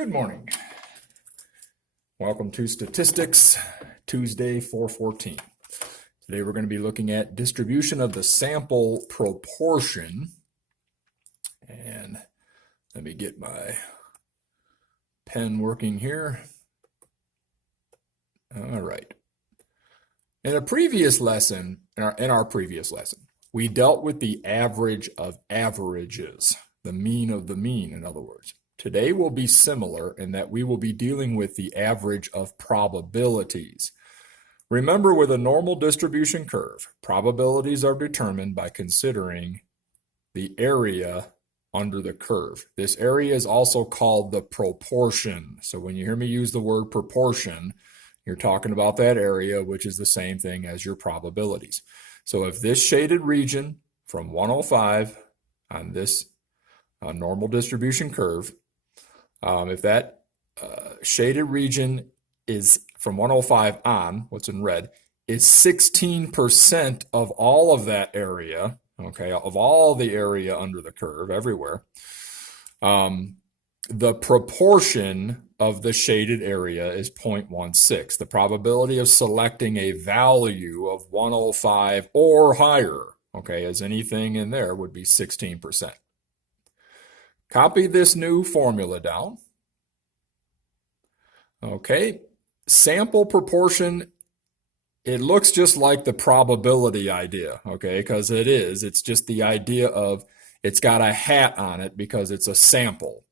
Good morning. Welcome to Statistics, Tuesday, 4/14. Today we're going to be looking at distribution of the sample proportion. And let me get my pen working here. All right. In a previous lesson, in our previous lesson, we dealt with the average of averages, the mean of the mean, in other words. Today will be similar in that we will be dealing with the average of probabilities. Remember, with a normal distribution curve, probabilities are determined by considering the area under the curve. This area is also called the proportion. So when you hear me use the word proportion, you're talking about that area, which is the same thing as your probabilities. So if this shaded region from 105 on this normal distribution curve, if that shaded region is from 105 on, what's in red, is 16% of all of that area, okay, of all the area under the curve everywhere, the proportion of the shaded area is 0.16. The probability of selecting a value of 105 or higher, okay, as anything in there would be 16%. Copy this new formula down. Okay, sample proportion, it looks just like the probability idea, okay, because it is. It's just the idea of it's got a hat on it because it's a sample,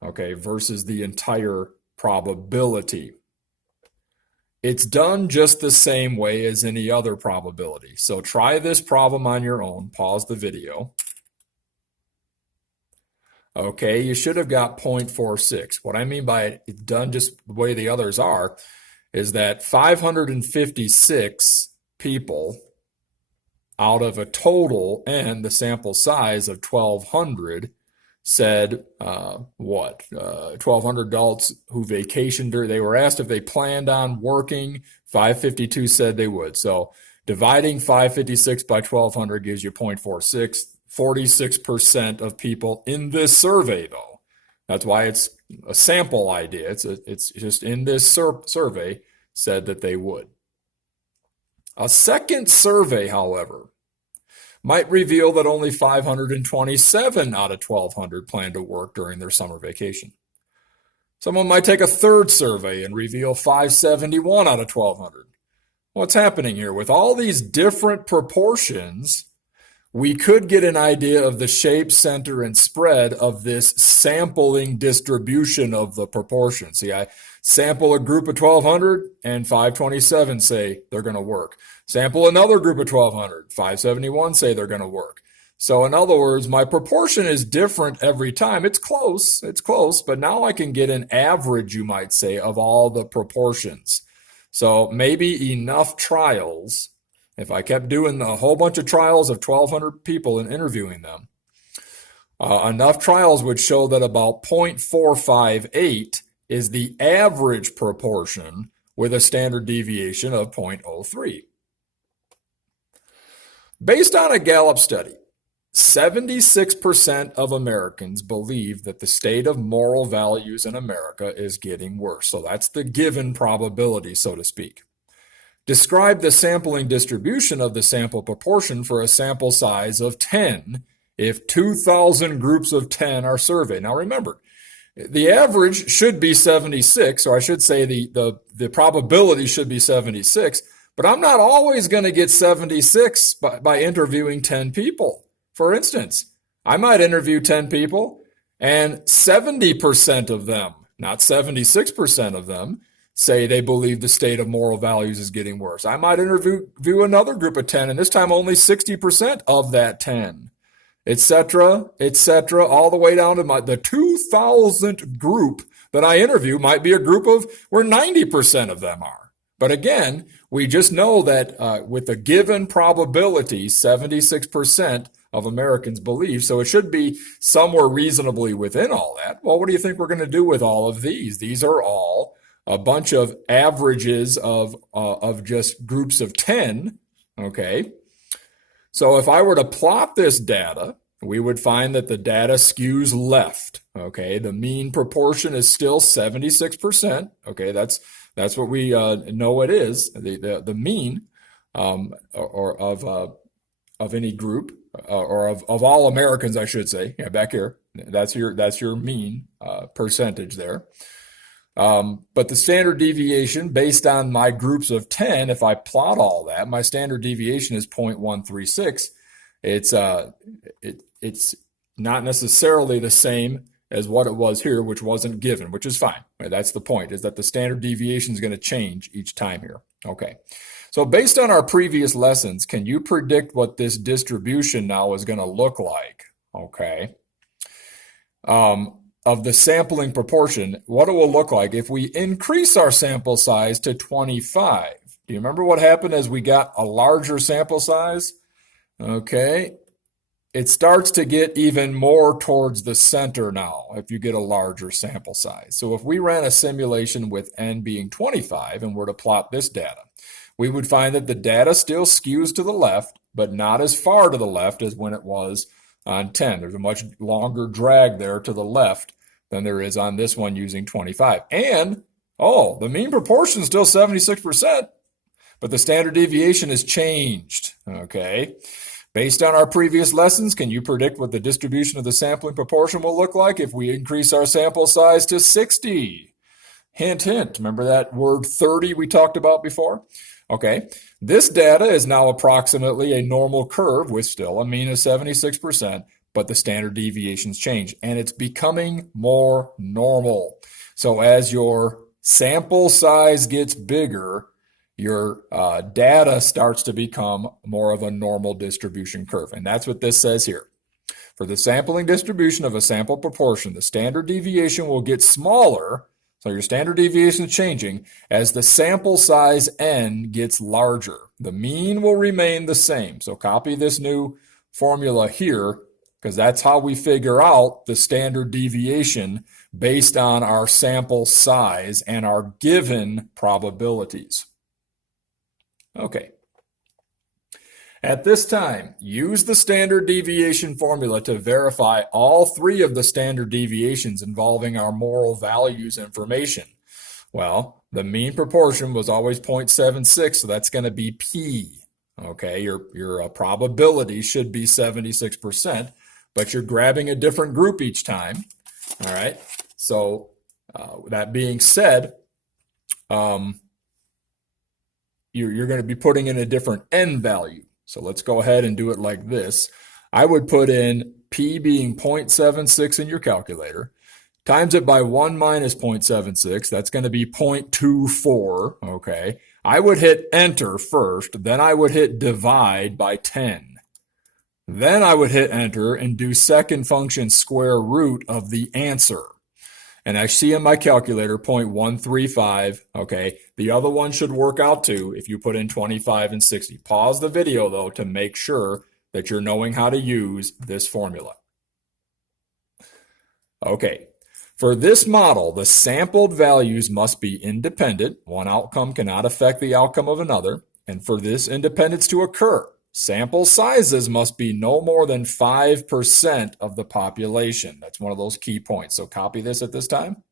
okay, versus the entire probability. It's done just the same way as any other probability. So try this problem on your own. Pause the video. Okay, you should have got 0.46. What I mean by it's done just the way the others are is that 556 people out of a total and the sample size of 1,200 said 1,200 adults who vacationed, or they were asked if they planned on working. 552 said they would. So dividing 556 by 1,200 gives you 0.46. 46% of people in this survey, though. That's why it's a sample idea. It's just in this survey said that they would. A second survey, however, might reveal that only 527 out of 1,200 plan to work during their summer vacation. Someone might take a third survey and reveal 571 out of 1,200. What's happening here? With all these different proportions, we could get an idea of the shape, center, and spread of this sampling distribution of the proportion. See, I sample a group of 1,200 and 527 say they're going to work. Sample another group of 1,200, 571 say they're going to work. So in other words, my proportion is different every time. It's close, but now I can get an average, you might say, of all the proportions. So maybe enough trials. If I kept doing a whole bunch of trials of 1,200 people and interviewing them, enough trials would show that about 0.458 is the average proportion with a standard deviation of 0.03. Based on a Gallup study, 76% of Americans believe that the state of moral values in America is getting worse. So that's the given probability, so to speak. Describe the sampling distribution of the sample proportion for a sample size of 10 if 2,000 groups of 10 are surveyed. Now remember, the average should be 76, or I should say the probability should be 76, but I'm not always going to get 76 by interviewing 10 people. For instance, I might interview 10 people and 70% of them, not 76% of them, say they believe the state of moral values is getting worse. I might interview another group of 10, and this time only 60% of that 10, etc., all the way down to the 2,000 group that I interview might be a group of where 90% of them are. But again, we just know that with a given probability, 76% of Americans believe, so it should be somewhere reasonably within all that. Well, what do you think we're going to do with all of these? These are all a bunch of averages of just groups of 10, okay? So if I were to plot this data, we would find that the data skews left, Okay, the mean proportion is still 76%. Okay, that's what we know it is. The mean or of any group or of all Americans, I should say. Yeah, back here. That's your mean percentage there. But the standard deviation based on my groups of 10, if I plot all that, my standard deviation is 0.136. It's not necessarily the same as what it was here, which wasn't given, which is fine. That's the point, is that the standard deviation is going to change each time here. Okay. So based on our previous lessons, can you predict what this distribution now is going to look like? Okay. Of the sampling proportion, what it will look like if we increase our sample size to 25. Do you remember what happened as we got a larger sample size? Okay. It starts to get even more towards the center now if you get a larger sample size. So if we ran a simulation with n being 25 and were to plot this data, we would find that the data still skews to the left, but not as far to the left as when it was on 10. There's a much longer drag there to the left than there is on this one using 25. And, the mean proportion is still 76%, but the standard deviation has changed, okay? Based on our previous lessons, can you predict what the distribution of the sampling proportion will look like if we increase our sample size to 60? Hint, hint. Remember that word 30 we talked about before? Okay, this data is now approximately a normal curve with still a mean of 76%, but the standard deviations change, and it's becoming more normal. So as your sample size gets bigger, your data starts to become more of a normal distribution curve. And that's what this says here. For the sampling distribution of a sample proportion, the standard deviation will get smaller. So your standard deviation is changing as the sample size n gets larger. The mean will remain the same. So copy this new formula here, because that's how we figure out the standard deviation based on our sample size and our given probabilities. Okay. At this time, use the standard deviation formula to verify all three of the standard deviations involving our moral values information. Well, the mean proportion was always 0.76, so that's going to be P. Okay, your probability should be 76%, but you're grabbing a different group each time. All right, so that being said, you're going to be putting in a different n value. So let's go ahead and do it like this. I would put in P being 0.76 in your calculator, times it by 1 minus 0.76. That's going to be 0.24, okay? I would hit enter first, then I would hit divide by 10. Then I would hit enter and do second function square root of the answer. And I see in my calculator 0.135, okay? The other one should work out too if you put in 25 and 60. Pause the video though to make sure that you're knowing how to use this formula. Okay, for this model, the sampled values must be independent. One outcome cannot affect the outcome of another. And for this independence to occur, sample sizes must be no more than 5% of the population. That's one of those key points. So copy this at this time.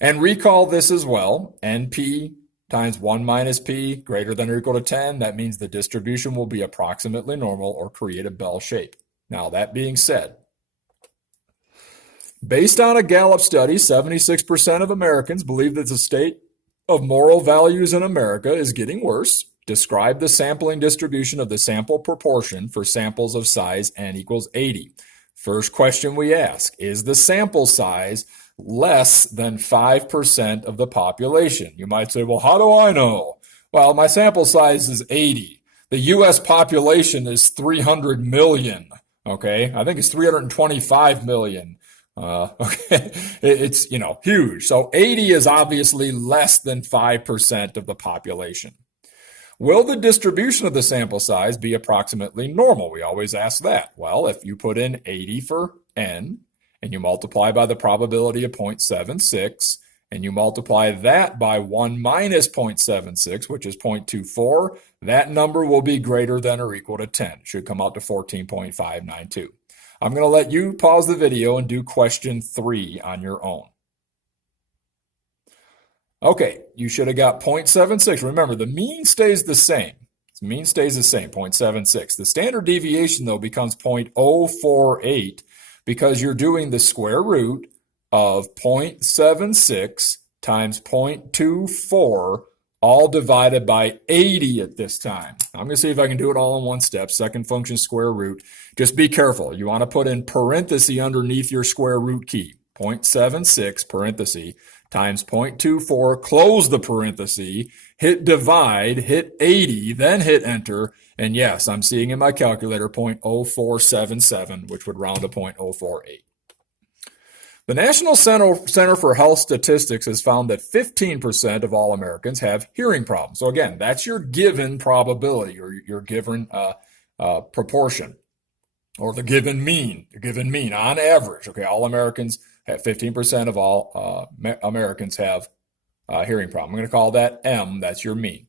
And recall this as well. NP times 1 minus P greater than or equal to 10. That means the distribution will be approximately normal or create a bell shape. Now, that being said, based on a Gallup study, 76% of Americans believe that the state of moral values in America is getting worse. Describe the sampling distribution of the sample proportion for samples of size n equals 80. First question we ask, is the sample size less than 5% of the population? You might say, well, how do I know? Well, my sample size is 80. The U.S. population is 300 million, okay? I think it's 325 million. Okay, it's, huge. So 80 is obviously less than 5% of the population. Will the distribution of the sample size be approximately normal? We always ask that. Well, if you put in 80 for n and you multiply by the probability of 0.76 and you multiply that by 1 minus 0.76, which is 0.24, that number will be greater than or equal to 10. It should come out to 14.592. I'm going to let you pause the video and do question 3 on your own. Okay, you should have got 0.76. Remember, the mean stays the same. The mean stays the same, 0.76. The standard deviation, though, becomes 0.048 because you're doing the square root of 0.76 times 0.24, all divided by 80 at this time. I'm going to see if I can do it all in one step. Second function square root. Just be careful. You want to put in parenthesis underneath your square root key. 0.76 parenthesis times 0.24, close the parenthesis, hit divide, hit 80, then hit enter. And yes, I'm seeing in my calculator 0.0477, which would round to 0.048. The National Center for Health Statistics has found that 15% of all Americans have hearing problems. So again, that's your given probability or your given proportion or the given mean on average. Okay, all Americans have 15% of all Americans have a hearing problem. I'm going to call that M, that's your mean.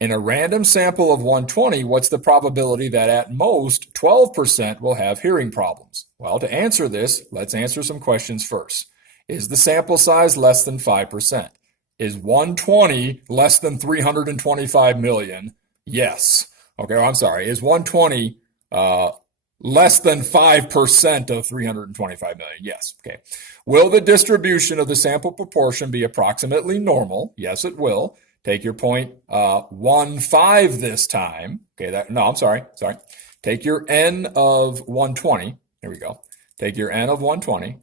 In a random sample of 120, what's the probability that at most 12% will have hearing problems? Well, to answer this, let's answer some questions first. Is the sample size less than 5%? Is 120 less than 325 million? Yes. Okay, I'm sorry. Is 120 less than 5% of 325 million? Yes. Okay. Will the distribution of the sample proportion be approximately normal? Yes, it will. Take your 0.15 this time. Okay, I'm sorry. Take your n of 120. Here we go. Take your n of 120,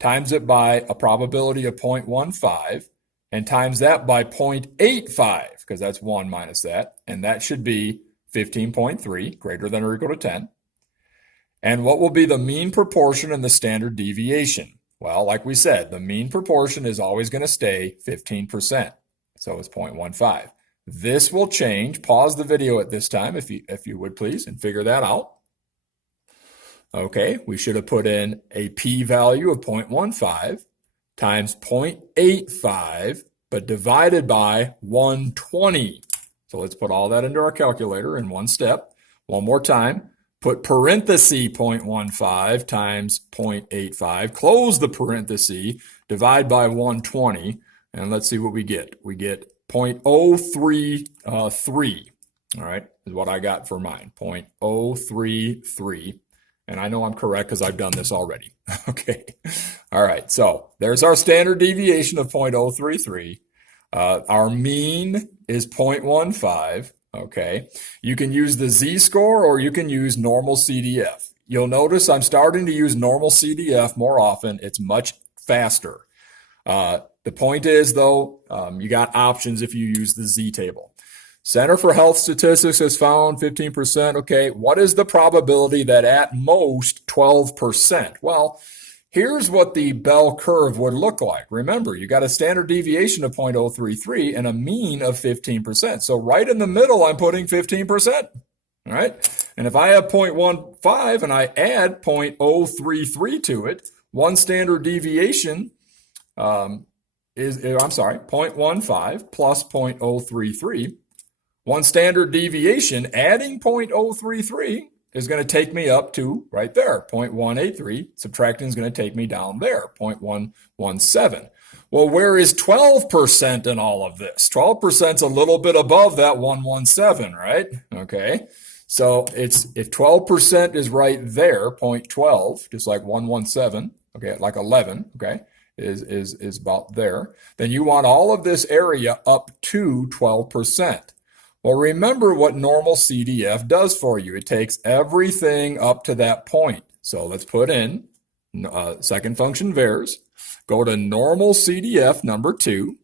times it by a probability of 0.15, and times that by 0.85, because that's 1 minus that, and that should be 15.3, greater than or equal to 10. And what will be the mean proportion and the standard deviation? Well, like we said, the mean proportion is always going to stay 15%. So it's 0.15. This will change. Pause the video at this time if you would please and figure that out. Okay, we should have put in a p-value of 0.15 times 0.85, but divided by 120. So let's put all that into our calculator in one step. One more time. Put parenthesis 0.15 times 0.85, close the parenthesis, divide by 120, and let's see what we get. We get 0.033, all right, is what I got for mine, 0.033. And I know I'm correct because I've done this already. Okay, all right, so there's our standard deviation of 0.033. Our mean is 0.15. Okay, you can use the z-score or you can use normal CDF. You'll notice I'm starting to use normal CDF more often. It's much faster. The point is, though, you got options if you use the z-table. Center for Health Statistics has found 15%. Okay, what is the probability that at most 12%? Well, here's what the bell curve would look like. Remember, you got a standard deviation of 0.033 and a mean of 15%. So right in the middle, I'm putting 15%. All right. And if I have 0.15 and I add 0.033 to it, one standard deviation is 0.15 plus 0.033. One standard deviation adding 0.033 is going to take me up to right there, 0.183. Subtracting is going to take me down there, 0.117. Well, where is 12% in all of this? 12% is a little bit above that 117, right? Okay. So if 12% is right there, 0.12, just like 117, okay, like 11, okay, is about there, then you want all of this area up to 12%. Well, remember what normal CDF does for you. It takes everything up to that point. So let's put in second function vars. Go to normal CDF number 2.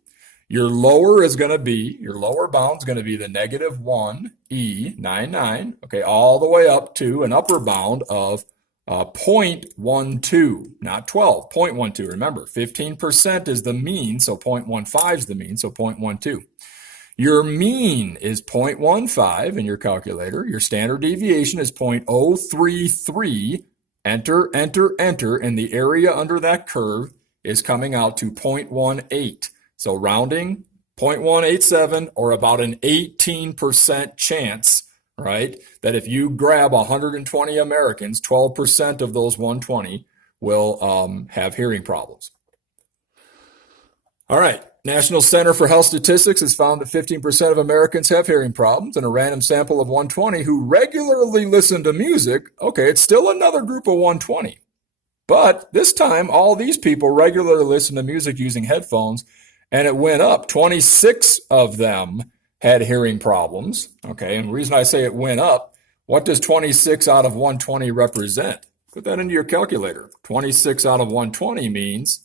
Your lower bound is going to be the -1E99. Okay, all the way up to an upper bound of 0.12, not 12, 0.12. Remember, 15% is the mean, so 0.15 is the mean, so 0.12. Your mean is 0.15 in your calculator. Your standard deviation is 0.033. Enter, enter, enter, and the area under that curve is coming out to 0.18. So rounding 0.187 or about an 18% chance right? That if you grab 120 Americans, 12% of those 120 will have hearing problems. All right. National Center for Health Statistics has found that 15% of Americans have hearing problems, and a random sample of 120 who regularly listen to music. Okay, it's still another group of 120. But this time, all these people regularly listen to music using headphones, and it went up. 26 of them had hearing problems. Okay, and the reason I say it went up, what does 26 out of 120 represent? Put that into your calculator. 26 out of 120 means,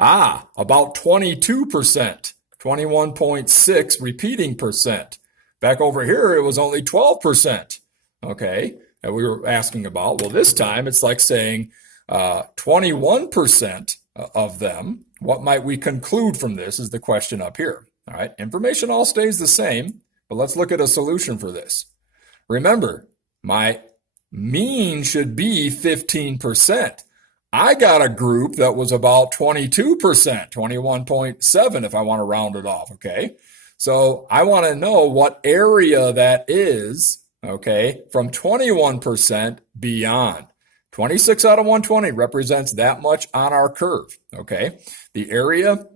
about 22%, 21.6 repeating percent. Back over here, it was only 12%. Okay, that we were asking about. Well, this time it's like saying 21% of them. What might we conclude from this is the question up here. All right, information all stays the same, but let's look at a solution for this. Remember, my mean should be 15%. I got a group that was about 22%, 21.7 if I want to round it off, okay? So I want to know what area that is, okay, from 21% beyond. 26 out of 120 represents that much on our curve, okay? The area,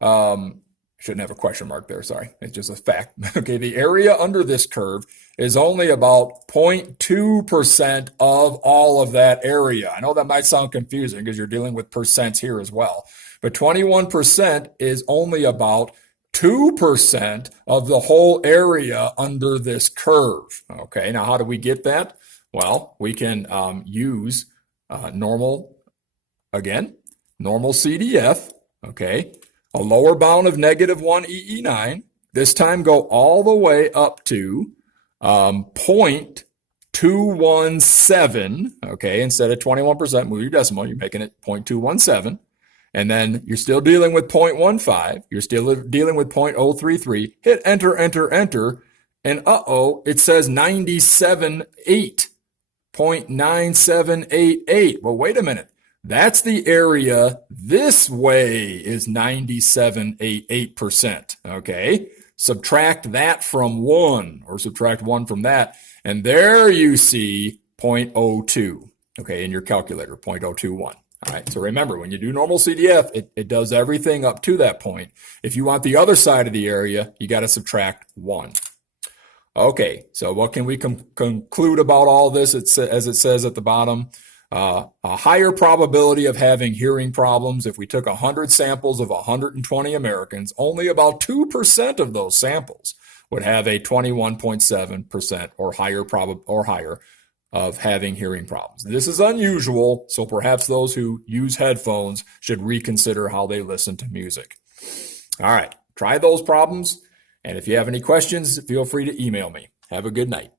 shouldn't have a question mark there, sorry. It's just a fact. Okay, the area under this curve is only about 0.2% of all of that area. I know that might sound confusing because you're dealing with percents here as well. But 21% is only about 2% of the whole area under this curve. Okay, now how do we get that? Well, we can use normal CDF, okay, a lower bound of -1 EE9. This time go all the way up to 0.217, okay, instead of 21%, move your decimal, you're making it 0.217. And then you're still dealing with 0.15, you're still dealing with 0.033, hit enter, enter, enter, and it says 97.8, 0.9788. Well, wait a minute. That's the area this way is 97.88%, okay? Subtract that from 1, or subtract 1 from that, and there you see 0.02, okay, in your calculator, 0.021. All right, so remember, when you do normal CDF, it does everything up to that point. If you want the other side of the area, you got to subtract 1. Okay, so what can we conclude about all this? As it says at the bottom, a higher probability of having hearing problems. If we took 100 samples of 120 Americans, only about 2% of those samples would have a 21.7% or higher of having hearing problems. This is unusual, so perhaps those who use headphones should reconsider how they listen to music. All right, try those problems, and if you have any questions, feel free to email me. Have a good night.